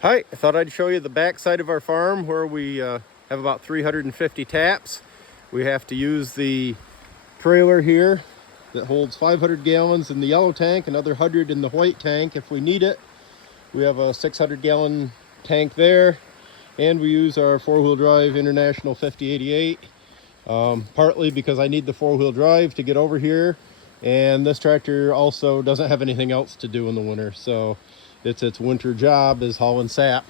Hi, I thought I'd show you the back side of our farm where we have about 350 taps. We have to use the trailer here that holds 500 gallons in the yellow tank, another 100 in the white tank if we need it. We have a 600-gallon tank there, and we use our four-wheel drive International 5088, partly because I need the four-wheel drive to get over here, and this tractor also doesn't have anything else to do in the winter, so its winter job is hauling sap.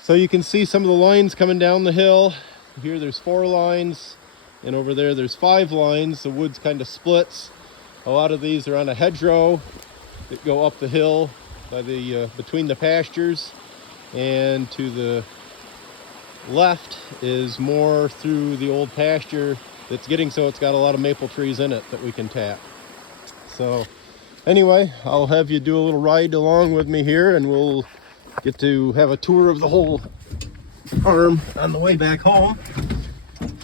So you can see some of the lines coming down the hill. Here there's 4 lines, and over there there's 5 lines. The woods kind of splits. A lot of these are on a hedgerow that go up the hill by the between the pastures, and to the left is more through the old pasture that's getting so it's got a lot of maple trees in it that we can tap. So anyway, I'll have you do a little ride along with me here, and we'll get to have a tour of the whole farm on the way back home.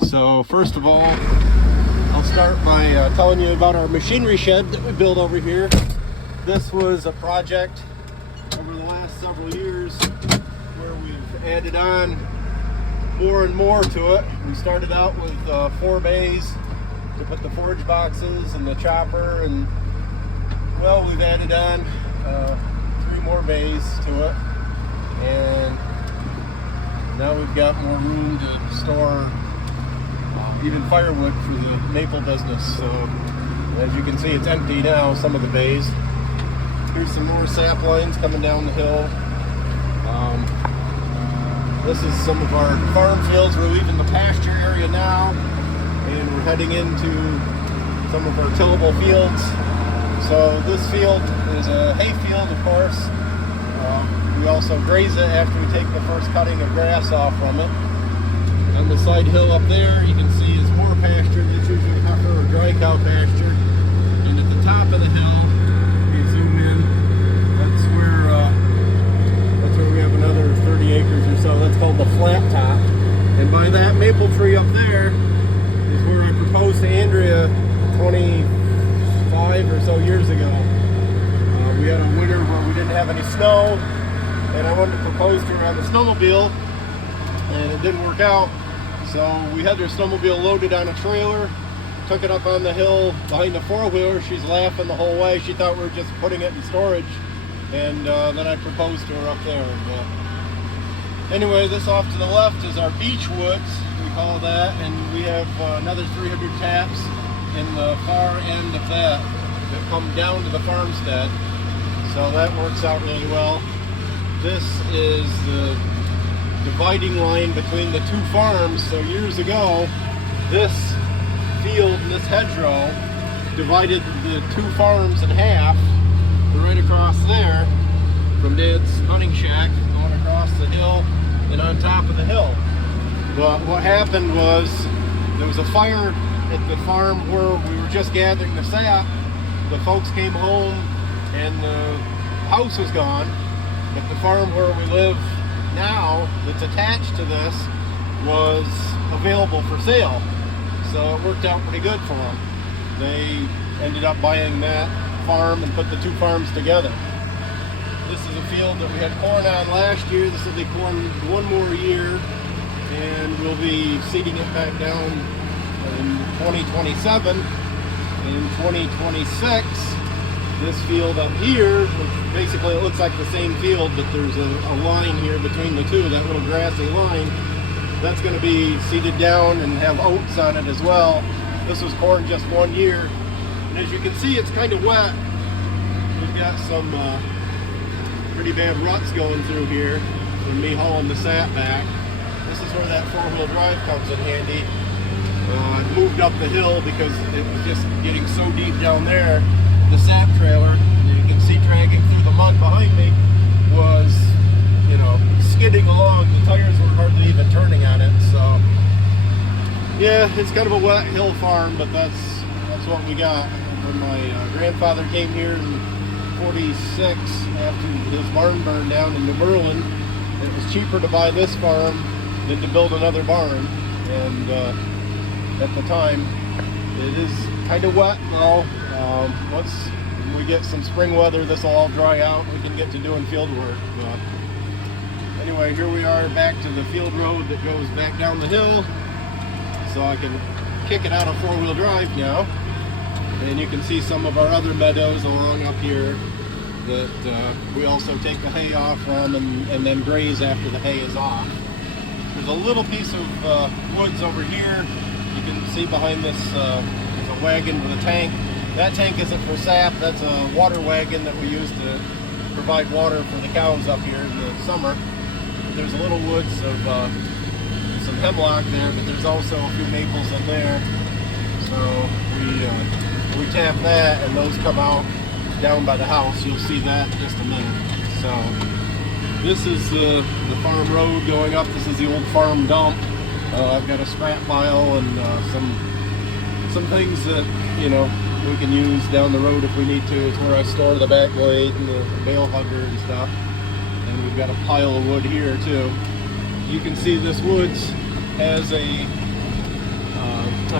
So first of all, I'll start by telling you about our machinery shed that we built over here. This was a project over the last several years where we've added on more and more to it. We started out with 4 bays to put the forage boxes and the chopper, and well, we've added on 3 more bays to it, and now we've got more room to store even firewood for the maple business. So as you can see, it's empty now, some of the bays. Here's some more sap lines coming down the hill. This is some of our farm fields. We're leaving the pasture area now, and we're heading into some of our tillable fields. So this field is a hay field, of course. We also graze it after we take the first cutting of grass off from it. On the side hill up there, you can see is more pasture. It's usually heifer or dry cow pasture. And at the top of the hill, if you zoom in, that's where we have another 30 acres or so. That's called the flat top. And by that maple tree up there is where I proposed to Andrea 25 or so years ago. We had a winter where we didn't have any snow, and I wanted to propose to her on the snowmobile, and it didn't work out. So we had her snowmobile loaded on a trailer, took it up on the hill behind the four-wheeler. She's laughing the whole way. She thought we were just putting it in storage, and then I proposed to her up there. Anyway, this off to the left is our beech woods, we call that, and we have another 300 taps in the far end of that come down to the farmstead. So that works out really well. This is the dividing line between the 2 farms. So years ago, this field and this hedgerow divided the 2 farms in half. Right across there from Dad's hunting shack, going across the hill and on top of the hill. But what happened was there was a fire at the farm where we were just gathering the sap. The folks came home and the house was gone, but the farm where we live now that's attached to this was available for sale. So it worked out pretty good for them. They ended up buying that farm and put the 2 farms together. This is a field that we had corn on last year. This will be corn 1 more year, and we'll be seeding it back down in 2027. In 2026, this field up here, which basically it looks like the same field, but there's a line here between the 2, that little grassy line, that's going to be seeded down and have oats on it as well. This was corn just 1 year, and as you can see, it's kind of wet. We've got some pretty bad ruts going through here from me hauling the sap back. This is where that 4-wheel drive comes in handy. I moved up the hill because it was just getting so deep down there. The sap trailer, you can see dragging through the mud behind me, was, you know, skidding along. The tires were hardly even turning on it. So yeah, it's kind of a wet hill farm, but that's what we got. When my grandfather came here in 46 after his barn burned down in New Berlin, it was cheaper to buy this farm than to build another barn. And at the time, it is kind of wet now. Once we get some spring weather, this will all dry out. We can get to doing field work. anyway, here we are back to the field road that goes back down the hill. So I can kick it out of four-wheel drive now. And you can see some of our other meadows along up here that we also take the hay off from and then graze after the hay is off. There's a little piece of woods over here. You can see behind this is a wagon with a tank. That tank isn't for sap, that's a water wagon that we use to provide water for the cows up here in the summer. But there's a little woods of some hemlock there, but there's also a few maples in there. So we tap that and those come out down by the house. You'll see that in just a minute. So this is the farm road going up. This is the old farm dump. I've got a scrap pile and some things that, you know, we can use down the road if we need to. It's where I store the back blade and the bale hugger and stuff. And we've got a pile of wood here too. You can see this woods has a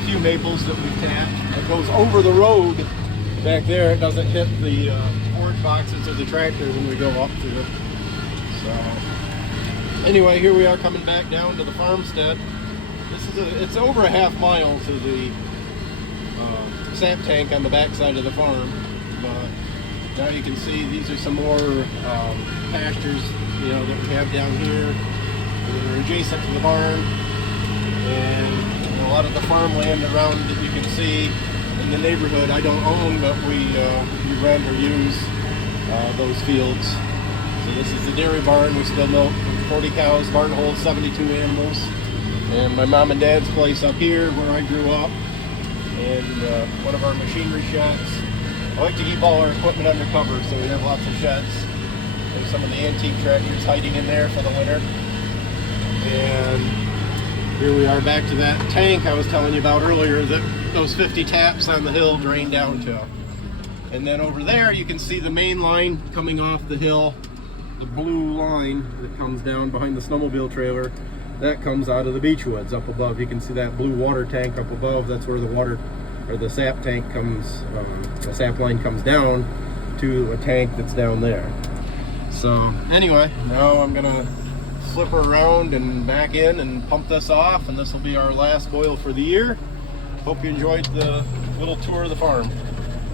few maples that we've tapped. It goes over the road back there. It doesn't hit the forage boxes or the tractor when we go up to it. So anyway, here we are coming back down to the farmstead. It's over a half mile to the sap tank on the back side of the farm. But now you can see these are some more pastures, you know, that we have down here that are adjacent to the barn, and a lot of the farmland around that you can see in the neighborhood I don't own, but we rent or use those fields. So this is the dairy barn. We still milk 40 cows. Barn holds 72 animals. And my mom and dad's place up here where I grew up, and one of our machinery sheds. I like to keep all our equipment under cover, so we have lots of sheds. There's some of the antique tractors hiding in there for the winter. And here we are back to that tank I was telling you about earlier that those 50 taps on the hill drain down to. And then over there you can see the main line coming off the hill, the blue line that comes down behind the snowmobile trailer. That comes out of the beech woods up above. You can see that blue water tank up above. That's where the water, or the sap tank comes, the sap line comes down to a tank that's down there. So anyway, now I'm gonna flip her around and back in and pump this off, and this will be our last boil for the year. Hope you enjoyed the little tour of the farm.